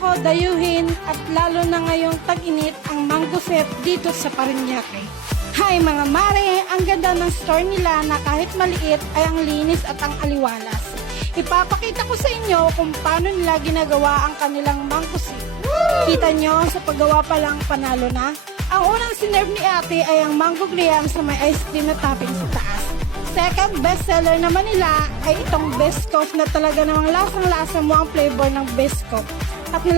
ako dayuhin at lalo na ngayong tag-init ang mango set dito sa Parañaque. Hi mga mare! Ang ganda ng store nila na kahit maliit ay ang linis at ang aliwalas. Ipapakita ko sa inyo kung paano nila ginagawa ang kanilang mango set. Kita nyo, sa paggawa pa lang panalo na. Ang unang sinerve ni ate ay ang mango graham sa may ice cream na topping sa taas. Second bestseller naman nila ay itong Biscoff na talaga namang lasang-lasa mo ang flavor ng Biscoff. At